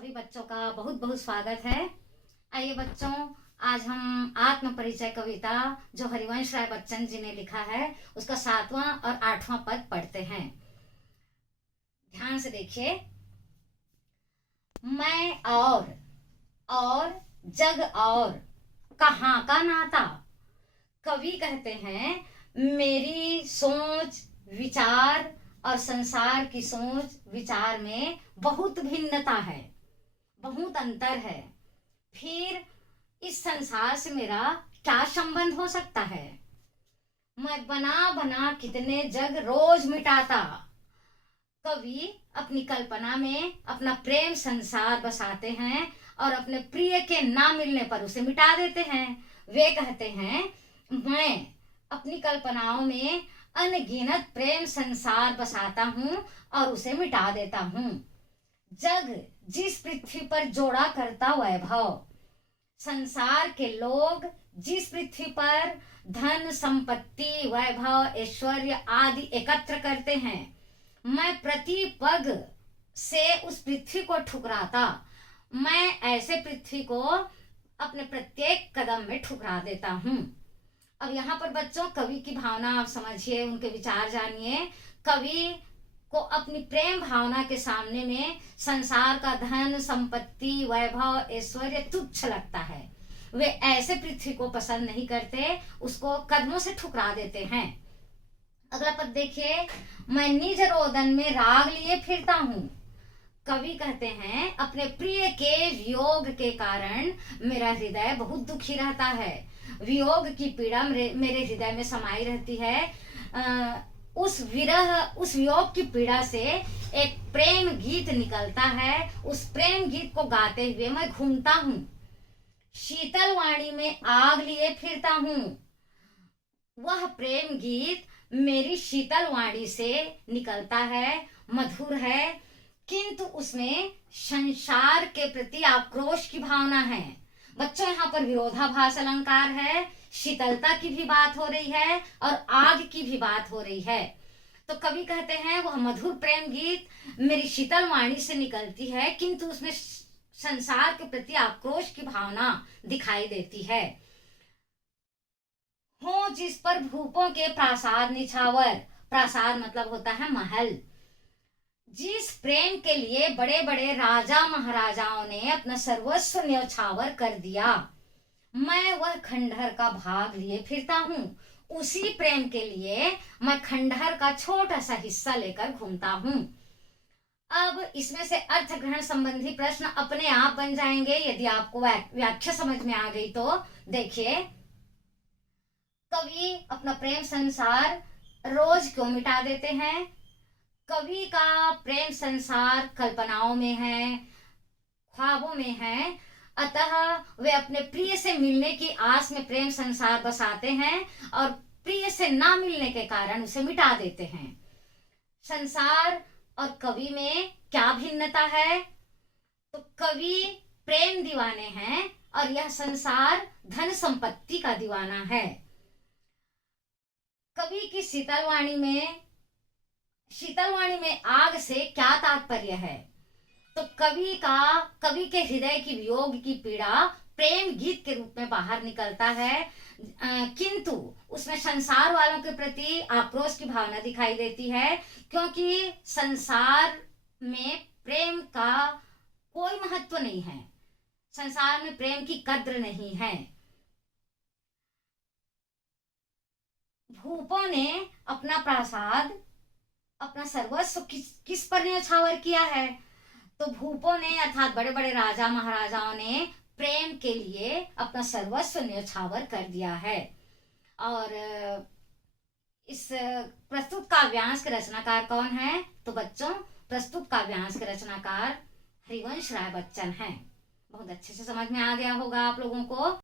सभी बच्चों का बहुत बहुत स्वागत है। आइए बच्चों, आज हम आत्म परिचय कविता जो हरिवंश राय बच्चन जी ने लिखा है उसका 7वां और 8वां पद पढ़ते हैं। ध्यान से देखिए। मैं और जग और कहाँ का नाता। कवि कहते हैं मेरी सोच विचार और संसार की सोच विचार में बहुत भिन्नता है, बहुत अंतर है। फिर इस संसार से मेरा क्या संबंध हो सकता है। मैं बना बना कितने जग रोज मिटाता। कवि अपनी कल्पना में अपना प्रेम संसार बसाते हैं और अपने प्रिय के ना मिलने पर उसे मिटा देते हैं। वे कहते हैं मैं अपनी कल्पनाओं में अनगिनत प्रेम संसार बसाता हूँ और उसे मिटा देता हूँ। जग जिस पृथ्वी पर जोड़ा करता वैभव, संसार के लोग जिस पृथ्वी पर धन संपत्ति वैभव ऐश्वर्य आदि एकत्र करते हैं, मैं प्रति पग से उस पृथ्वी को ठुकराता। मैं ऐसे पृथ्वी को अपने प्रत्येक कदम में ठुकरा देता हूँ। अब यहाँ पर बच्चों कवि की भावना आप समझिए, उनके विचार जानिए। कवि को अपनी प्रेम भावना के सामने में संसार का धन संपत्ति वैभव ऐश्वर्य तुच्छ लगता है। वे ऐसे पृथ्वी को पसंद नहीं करते, उसको कदमों से ठुकरा देते हैं। अगला पद देखिए। मैं निज रोदन में राग लिए फिरता हूँ। कवि कहते हैं अपने प्रिय के वियोग के कारण मेरा हृदय बहुत दुखी रहता है। वियोग की पीड़ा मेरे हृदय में समाई रहती है। उस वियोग की पीड़ा से एक प्रेम गीत निकलता है। उस प्रेम गीत को गाते हुए मैं घूमता हूँ। शीतल वाणी में आग लिए फिरता हूँ। वह प्रेम गीत मेरी शीतल वाणी से निकलता है, मधुर है, किंतु उसमें संसार के प्रति आक्रोश की भावना है। बच्चों यहाँ पर विरोधाभास अलंकार है। शीतलता की भी बात हो रही है और आग की भी बात हो रही है। तो कवि कहते हैं वह मधुर प्रेम गीत मेरी शीतल वाणी से निकलती है, किंतु उसमें संसार के प्रति आक्रोश की भावना दिखाई देती है। हो जिस पर भूपों के प्रासाद निछावर, प्रासाद मतलब होता है महल। जिस प्रेम के लिए बड़े बड़े राजा महाराजाओं ने अपना सर्वस्व न्यौछावर कर दिया, मैं वह खंडहर का भाग लिए फिरता हूँ। उसी प्रेम के लिए मैं खंडहर का छोटा सा हिस्सा लेकर घूमता हूँ। अब इसमें से अर्थ ग्रहण संबंधी प्रश्न अपने आप बन जाएंगे यदि आपको व्याख्या समझ में आ गई तो। देखिए, कवि अपना प्रेम संसार रोज क्यों मिटा देते हैं। कवि का प्रेम संसार कल्पनाओं में है, ख्वाबों में है, अतः वे अपने प्रिय से मिलने की आस में प्रेम संसार बसाते हैं और प्रिय से ना मिलने के कारण उसे मिटा देते हैं। संसार और कवि में क्या भिन्नता है। तो कवि प्रेम दीवाने हैं और यह संसार धन संपत्ति का दीवाना है। कवि की शीतल वाणी में आग से क्या तात्पर्य है। तो कवि के हृदय की वियोग की पीड़ा प्रेम गीत के रूप में बाहर निकलता है, किंतु उसमें संसार वालों के प्रति आक्रोश की भावना दिखाई देती है, क्योंकि संसार में प्रेम का कोई महत्व नहीं है। संसार में प्रेम की कद्र नहीं है। भूपों ने अपना प्रासाद, अपना सर्वस्व किस पर न्यौछावर किया है। तो भूपों ने अर्थात बड़े बड़े राजा महाराजाओं ने प्रेम के लिए अपना सर्वस्व न्यौछावर कर दिया है। और इस प्रस्तुत काव्यांश के रचनाकार कौन है। तो बच्चों, प्रस्तुत काव्यांश के रचनाकार हरिवंश राय बच्चन हैं। बहुत अच्छे से समझ में आ गया होगा आप लोगों को।